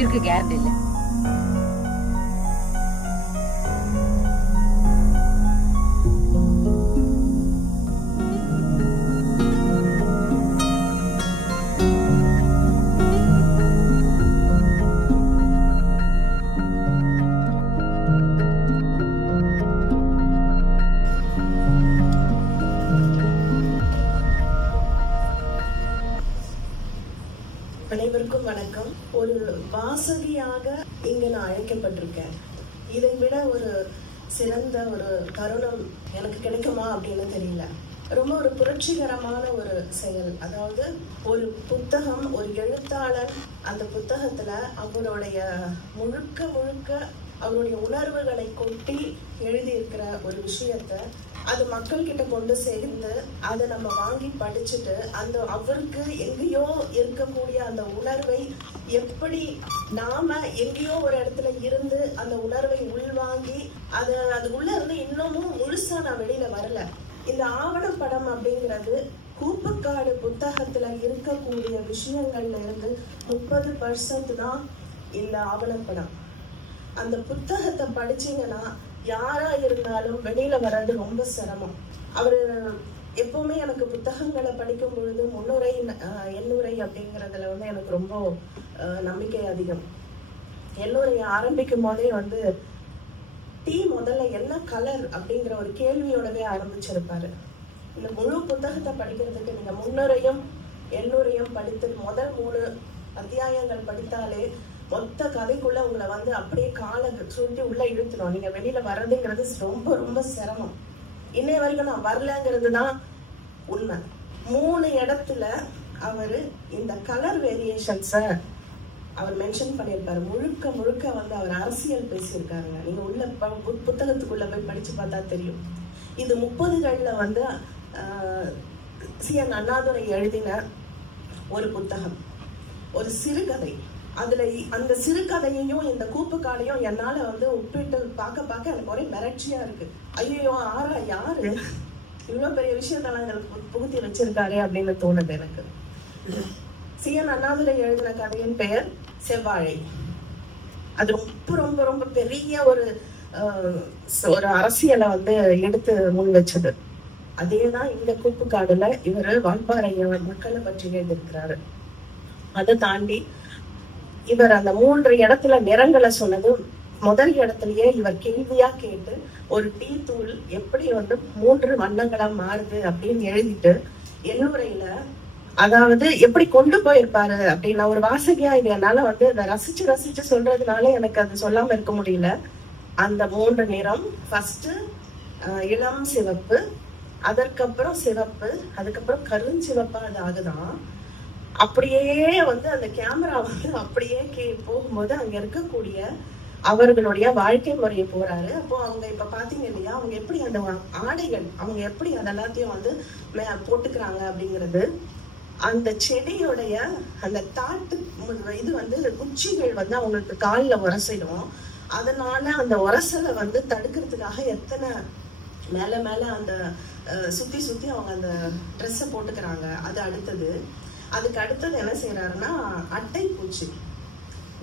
உயிருக்கு கேரண்டி இல்லை. அனைவருக்கும் வணக்கம். ஒரு வாசகியாக இங்க நான் அழைக்கப்பட்டிருக்கேன். இதை விட ஒரு சிறந்த ஒரு தருணம் எனக்கு கிடைக்குமா அப்படின்னு தெரியல. ரொம்ப ஒரு புரட்சிகரமான ஒரு செயல். அதாவது ஒரு புத்தகம், ஒரு எழுத்தாளர் அந்த புத்தகத்துல அவருடைய முழுக்க அவருடைய உணர்வுகளை கொட்டி எழுதியிருக்கிற ஒரு விஷயத்த அது மக்கள் கிட்ட கொண்டு சேர்ந்து அதை நம்ம வாங்கி படிச்சுட்டு அந்த அவருக்கு எங்கேயோ இருக்கக்கூடிய அந்த உணர்வை எப்படி நாம எங்கேயோ ஒரு இடத்துல இருந்து அந்த உணர்வை உள்வாங்கி அது உள்ள இருந்து இன்னமும் முழுசா நான் வெளியில வரல. இந்த ஆவணப்படம் அப்படிங்கிறது கூப்பக்காடு புத்தகத்துல இருக்கக்கூடிய விஷயங்கள்ல இருந்து 30% தான் இந்த ஆவணப்படம். அந்த புத்தகத்தை படிச்சீங்கன்னா யாரா இருந்தாலும் வெளியில வர்றது ரொம்ப சிரமம். அவரு எப்பவுமே எனக்கு புத்தகங்களை படிக்கும் பொழுது முன்னுரை எண்ணுரை அப்படிங்கறதுல வந்து எனக்கு ரொம்ப நம்பிக்கை அதிகம். எண்ணுரையை ஆரம்பிக்கும் போதே வந்து முதல்ல என்ன கலர் அப்படிங்கிற ஒரு கேள்வியோடவே ஆரம்பிச்சிருப்பாரு. இந்த முழு புத்தகத்தை படிக்கிறதுக்கு நீங்க முன்னுரையும் எண்ணுரையும் படித்து முதல் 3 அத்தியாயங்கள் படித்தாலே மொத்த கதைக்குள்ள உங்களை வந்து அப்படியே காலை சுருட்டி உள்ள இழுத்துடும். நீங்க வெளியில வர்றதுங்கிறது ரொம்ப சிரமம். இன்னைய வரைக்கும் நான் வரலங்கிறது தான் உண்மை. 3 இடத்துல அவரு இந்த கலர் வேரியேஷன்ஸ அவர் மென்ஷன் பண்ணியிருப்பாரு. முழுக்க வந்து அவர் அரசியல் பேசியிருக்காருங்க. நீங்க உள்ள புத்தகத்துக்குள்ள போய் படிச்சு பார்த்தா தெரியும். இது 30களில் வந்து CN அண்ணாதுரை எழுதின ஒரு புத்தகம், ஒரு சிறுகதை. அதுல அந்த சிறுகதையையும் இந்த கூப்புக்காடையும் என்னால வந்து ஒப்பிட்டு பார்க்க எனக்கு ஒரே மிரட்சியா இருக்கு. ஐயோ யாரு இவ்வளவு பெரிய விஷயத்தெல்லாம் புகுத்தி வச்சிருக்காரு அப்படின்னு தோணுது எனக்கு. CN அண்ணாதுரை எழுதின கதையின் பெயர் செவ்வாழை. அது ரொம்ப பெரிய ஒரு அரசியலை வந்து எடுத்து முன் வச்சது. அதேதான் இந்த கூப்புக்காடுல இவரு வால்பாறை மக்களை பற்றி எழுதியிருக்கிறாரு. அதை தாண்டி இவர் அந்த 3 இடத்துல நிறங்களை சொன்னது, முதல் இடத்துலயே இவர் கேள்வியா கேட்டு ஒரு டீ தூள் எப்படி வந்து 3 வண்ணங்களா மாறுது அப்படின்னு எழுதிட்டு எண்ணுரையில அதாவது எப்படி கொண்டு போயிருப்பாரு அப்படின்னா, ஒரு வாசகியா இது என்னால வந்து அதை ரசிச்சு சொல்றதுனால எனக்கு அது சொல்லாம இருக்க முடியல. அந்த 3 நிறம், ஃபர்ஸ்ட் இளம் சிவப்பு, அதற்கப்புறம் சிவப்பு, அதுக்கப்புறம் கருஞ்சிவப்பா அது ஆகுதான். அப்படியே வந்து அந்த கேமரா வந்து அப்படியே போகும்போது அங்க இருக்கக்கூடிய அவர்களுடைய வாழ்க்கை முறையை போறாரு. அப்போ அவங்க இப்ப பாத்தீங்க இல்லையா, அவங்க எப்படி அந்த ஆடைகள் அவங்க எப்படி அதெல்லாத்தையும் வந்து போட்டுக்கிறாங்க அப்படிங்கிறது, அந்த செடியோடைய அந்த தாட்டு இது வந்து குச்சிகள் வந்து அவங்களுக்கு காலில் உரசிடும். அதனால அந்த உரசலை வந்து தடுக்கிறதுக்காக எத்தனை மேல அந்த சுத்தி அவங்க அந்த ட்ரெஸ்ஸை போட்டுக்கிறாங்க. அது அடுத்தது. அதுக்கு அடுத்தது என்ன செய்யறாருன்னா அட்டை பூச்சி.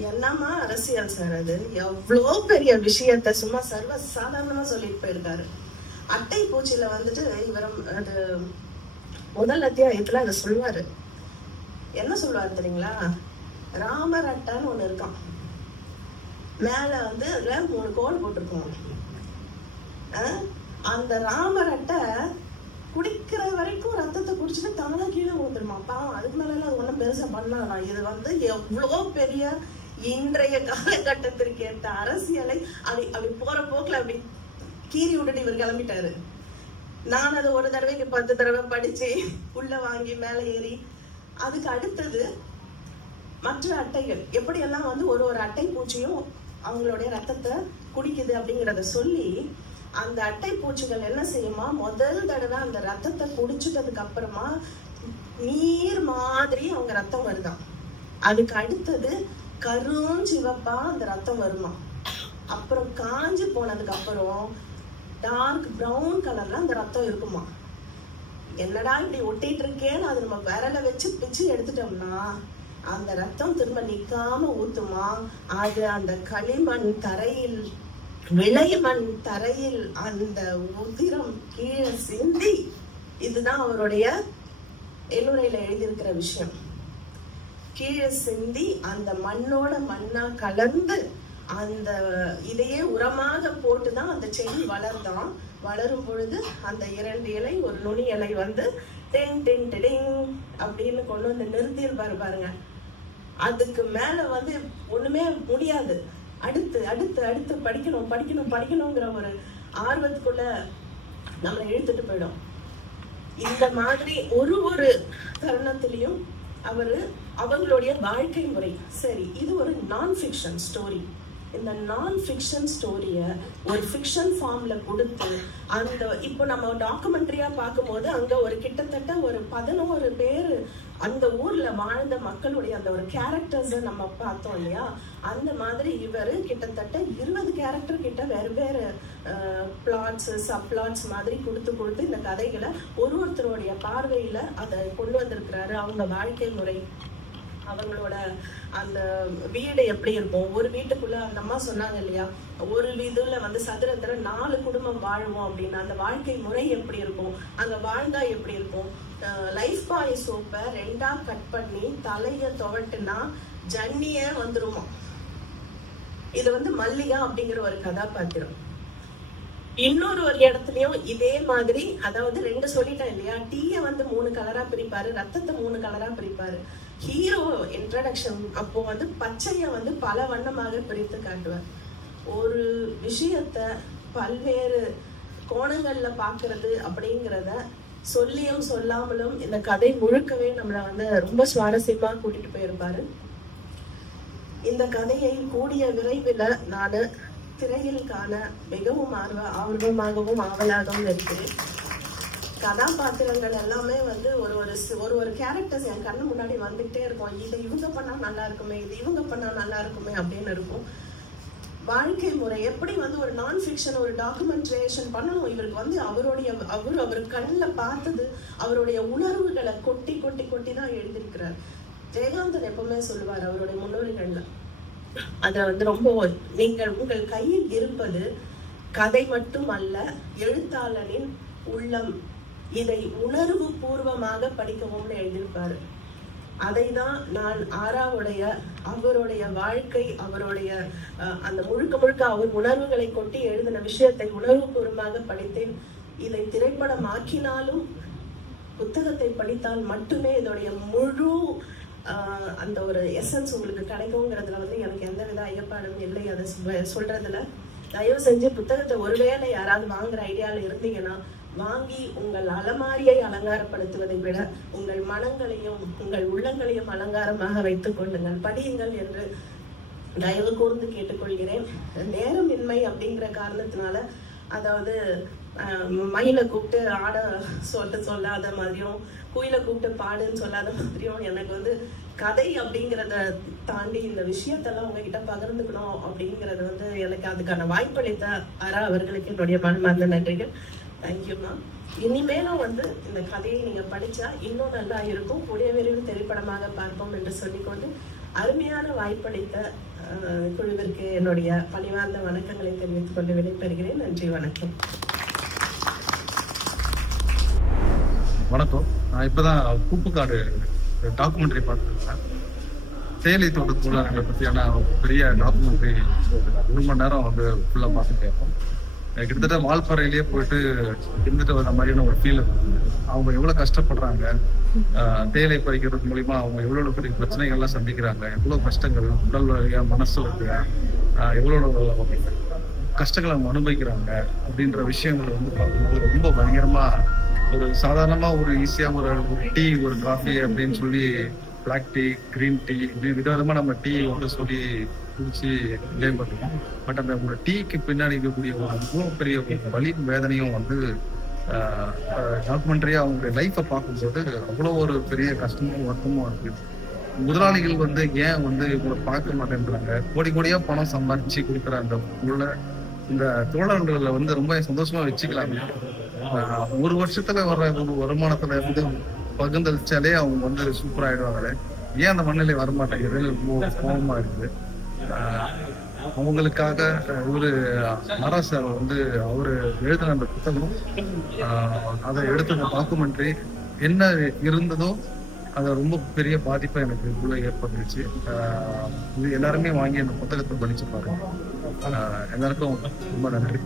என்னமா அரசியல் சார், அது எவ்வளோ பெரிய விஷயத்த சும்மா சர்வ சாதாரணமா சொல்லிட்டு போயிருக்காரு. அட்டை பூச்சியில வந்துட்டு இவரும் அது முதல் அத்தியாயத்துல அதை சொல்லுவாரு. என்ன சொல்லுவாரு தெரியுங்களா, ராமர் அட்டான்னு ஒண்ணு இருக்கான். மேல வந்து அதுல 3 கோல் போட்டிருக்கோம். அந்த ராமர் அட்டை குடிக்கிற வரைக்கும் ரத்தத்தை குடிச்சுட்டு தானா கீழே விழுந்துருமா. பாவம், அதுக்கு மேல அது ஒண்ணும் பெருசா பண்ணலாம். இது வந்து எவ்வளவு பெரிய இன்றைய காலகட்டத்திற்கு ஏற்ற அரசியலை அப்படி போற போக்குல அப்படி கீறி விட்டுட்டு இவர் கிளம்பிட்டாரு. நான் அதை ஒரு தடவைக்கு 10 தடவை படிச்சு உள்ள வாங்கி மேல ஏறி அதுக்கு அடுத்தது மற்ற அட்டைகள் எப்படி எல்லாம் வந்து ஒரு அட்டை பூச்சியும் அவங்களுடைய ரத்தத்தை குடிக்குது அப்படிங்கிறத சொல்லி, அந்த அட்டை பூச்சிகள் என்ன செய்யுமா, முதல் தடவை அந்த ரத்தத்தை குடிச்சுட்டதுக்கு அப்புறமா நீர் மாதிரி அவங்க ரத்தம் வருதாம். அதுக்கு அடுத்தது கருஞ்சிவப்பா அந்த ரத்தம் வருமா. அப்புறம் காஞ்சி போனதுக்கு அப்புறம் டார்க் பிரவுன் கலர்ல அந்த ரத்தம் இருக்குமா. என்னடா இப்படி ஒட்டிட்டு இருக்கேன்னு அது நம்ம விரல வச்சு பிச்சு எடுத்துட்டோம்னா அந்த ரத்தம் திரும்ப நிக்காம ஊத்துமா, அது அந்த களிமண் தரையில் விளைமண் தரையில் அந்த உதிரம் கீழே சிந்தி, இதுதான் அவருடைய எல்லுரையில எழுதியிருக்கிற விஷயம். கீழே சிந்தி அந்த மண்ணோட மண்ணா கலந்து அந்த இதையே உரமாக போட்டுதான் அந்த செடி வளர்ந்தான். வளரும் பொழுது அந்த 2 இலை ஒரு நுனி இலை வந்து டெங் டெங் டெடிங் அப்படின்னு கொண்டு வந்து நிறுத்தியிருப்பாரு பாருங்க. அதுக்கு மேல வந்து ஒண்ணுமே முடியாது. அடுத்து அடுத்து அடுத்து படிக்கணும் படிக்கணும் படிக்கணுங்கிற ஒரு ஆர்வத்துக்குள்ள நம்மளை இழுத்துட்டு போயிடும். இந்த மாதிரி ஒரு தருணத்திலையும் அவங்களுடைய வாழ்க்கை முறை. சரி, இது ஒரு நான் ஃபிக்ஷன் ஸ்டோரி. இந்த நான் ஃபிக்ஷன் ஸ்டோரிய ஒரு ஃபிக்ஷன் ஃபார்ம்ல கொடுத்து அந்த இப்போ நம்ம டாக்குமெண்ட்ரியா பார்க்கும்போது அங்க ஒரு கிட்டத்தட்ட ஒரு 11 பேர் அந்த ஊர்ல வாழ்ந்த மக்களுடைய அந்த ஒரு கேரக்டர்ஸ் நம்ம பார்த்தோம் இல்லையா. அந்த மாதிரி இவரு கிட்டத்தட்ட 20 கேரக்டர் கிட்ட வேறு பிளாட்ஸ் சப் பிளாட்ஸ் மாதிரி கொடுத்து இந்த கதைகளை ஒருத்தருடைய பார்வையில அதை கொண்டு வந்திருக்கிறாரு. அவங்க வாழ்க்கை முறை, அவங்களோட அந்த வீடு எப்படி இருக்கும், ஒரு வீட்டுக்குள்ள அந்த அம்மா சொன்னாங்க இல்லையா, ஒரு வீடுல வந்து சதுரத்துல 4 குடும்பம் வாழுவோம் அப்படின்னு. அந்த வாழ்க்கை முறை எப்படி இருக்கும், அங்க வாழ்ந்தா எப்படி இருக்கும். லைஃப் பாய் சோப்பை 2ஆ கட் பண்ணி தலைய துவட்டுனா ஜன்னிய வந்துருமா. இது வந்து மல்லிகா அப்படிங்கிற ஒரு கதாபாத்திரம். இன்னொரு இடத்துலயும் இதே மாதிரி, அதாவது 2 சொல்லிட்டேன் இல்லையா, டீய வந்து 3 கலரா பிரிப்பாரு, ரத்தத்தை 3 கலரா பிரிப்பாரு. ஹீரோ இன்ட்ரடக்ஷன் அப்போ வந்து பச்சைய வந்து பல வண்ணமாக பிரித்து காட்டுவார். ஒரு விஷயத்த பல்வேறு கோணங்கள்ல பாக்குறது அப்படிங்கிறத சொல்லியும் சொல்லாமலும் இந்த கதை முழுக்கவே நம்மள வந்து ரொம்ப சுவாரஸ்யமா கூட்டிட்டு போயிருப்பாரு. இந்த கதையை கூடிய விரைவில் நான் திரையில் காண மிகவும் ஆர்வமாகவும் ஆவலாகவும் இருக்கிறேன். கதாபாத்திரங்கள் எல்லாமே வந்து ஒரு கேரக்டர்ஸ் என் கண்ணு முன்னாடி வந்துட்டே இருக்கும். இதை இவங்க பண்ணா நல்லா இருக்குமே, இது இவங்க பண்ணா நல்லா இருக்குமே அப்படின்னு இருக்கும். வாழ்க்கை முறை எப்படி வந்து ஒரு நான் ஃபிக்ஷன் ஒரு டாக்குமெண்ட்ரேஷன் பண்ணணும். இவருக்கு வந்து அவர் கண்ணில் பார்த்தது, அவருடைய உணர்வுகளை கொட்டி கொட்டி கொட்டி தான் எழுதியிருக்கிறார். ஜெயகாந்தன் எப்பவுமே சொல்லுவார் அவருடைய முன்னோர்கள்ல, அத வந்து ரொம்ப உங்கள் கையில் இருப்பது கதை மட்டும் அல்ல, எழுத்தாளனின் உள்ளம். இதை உணர்வு பூர்வமாக படிக்கவும் எழுதியிருப்பாரு. அதை தான் நான் அவருடைய வாழ்க்கை, அவருடைய அந்த முழுக்க அவர் உணர்வுகளை கொட்டி எழுதின விஷயத்தை உணர்வு பூர்வமாக படித்தேன். இதை திரைப்படமாக்கினாலும் புத்தகத்தை படித்தால் மட்டுமே இதோடைய முழு அந்த ஒரு எசன்ஸ் உங்களுக்கு கிடைக்கும்ங்கிறதுல வந்து எனக்கு எந்தவித ஐயப்பாடும் இல்லை. அதை சொல்றதுல தயவு செஞ்சு புத்தகத்தை ஒருவேளை யாராவது வாங்குற ஐடியால இருந்தீங்கன்னா வாங்கி உங்கள் அலமாரியை அலங்காரப்படுத்துவதை விட உங்கள் மனங்களையும் உங்கள் உள்ளங்களையும் அலங்காரமாக வைத்துக் கொள்ளுங்கள், படியுங்கள் என்று தயவு கூர்ந்து கேட்டுக்கொள்கிறேன். நேரமின்மை அப்படிங்கிற காரணத்தினால, அதாவது மயிலை கூப்பிட்டு ஆட சொல்லாத மாதிரியும் குயிலை கூப்பிட்டு பாடுன்னு சொல்லாத மாதிரியும் எனக்கு வந்து கதை அப்படிங்கிறத தாண்டி இந்த விஷயத்தெல்லாம் உங்ககிட்ட பகிர்ந்துக்கணும் அப்படிங்கறது வந்து எனக்கு அதுக்கான வாய்ப்பளித்த அரா அவர்களுக்கு என்னுடைய மனமார்ந்த நன்றிகள். தேங்க்யூமா. இனிமேலும் வந்து இந்த கதையை நீங்க படிச்சா இன்னும் நல்லா இருக்கும். கூடிய விரைவில் திரைப்படமாக பார்ப்போம் என்று சொல்லிக்கொண்டு அருமையான வாய்ப்பளித்த குழுவிற்கு என்னுடைய பணிவார்ந்த வணக்கங்களை தெரிவித்துக் கொண்டு விடைபெறுகிறேன். நன்றி, வணக்கம். வணக்கம். நான் இப்பதான் கூப்புக்காடு டாக்குமெண்ட்ரி பார்த்துருக்கேன். தேயிலை தோட்ட தொழிலாளர்களை பற்றியான பெரிய டாக்குமெண்ட்ரி 1 மணி நேரம் வந்து ஃபுல்லாக பார்த்துட்டு இருக்கோம். கிட்டத்தட்ட வால்பாறையிலேயே போயிட்டு இருந்துட்டு வர மாதிரியான ஒரு ஃபீல். அவங்க எவ்வளோ கஷ்டப்படுறாங்க, தேயிலை பறிக்கிறது மூலிமா அவங்க எவ்வளோ பெரிய பிரச்சனைகள்லாம் சந்திக்கிறாங்க, எவ்வளோ கஷ்டங்கள் உடல் வழியா மனசு வழியா எவ்வளோ கஷ்டங்களை அவங்க அனுபவிக்கிறாங்க அப்படின்ற விஷயங்கள் வந்து பார்க்கும்போது ரொம்ப பயங்கரமா ஒரு சாதாரணமா ஒரு ஈஸியா ஒரு டீ ஒரு காஃபி அப்படின்னு சொல்லி பிளாக் டீ கிரீன் டீ இப்படி விதவிதமா நம்ம டீ வந்து சொல்லி குடிச்சு என்ஜாய் பண்ணுவோம். பட் அந்த ஒரு டீக்கு பின்னாடி இருக்கக்கூடிய ஒரு அவ்வளோ பெரிய ஒரு வலி வேதனையும் வந்து டாக்குமெண்ட்ரியா அவங்களுடைய லைஃப்பை பார்க்கும்போது அவ்வளோ ஒரு பெரிய கஷ்டமும் வருத்தமும் இருக்கு. முதலாளிகள் வந்து ஏன் வந்து இவங்களை பார்க்க மாட்டேன்றாங்க, கோடி கோடியா பணம் சம்பாதிச்சு கொடுக்குற அந்த உள்ள இந்த தோழர்களை வந்து ரொம்ப சந்தோஷமா வச்சுக்கலாங்க. 1 வருஷத்துல வர்ற ஒரு வருமானத்துல இருந்து பகிர்ந்தளிச்சாலே அவங்க வந்து சூப்பராயிடுவாங்களே. ஏன் அந்த மனநிலை வரமாட்டேங்குது, ரொம்ப கோபமா இருக்குது. அவங்களுக்காக இவரு நராஸ் சார் வந்து அவரு எழுதின அந்த புத்தகம், அதை எடுத்த டாக்குமெண்ட்ரி என்ன இருந்ததோ அது ரொம்ப பெரிய பாதிப்பை எனக்கு இதுக்குள்ள ஏற்பட்டுருச்சு. இது எல்லாருமே வாங்கி அந்த புத்தகத்தை படிச்சு பாருங்க. எல்லாருக்கும் ரொம்ப நன்றி.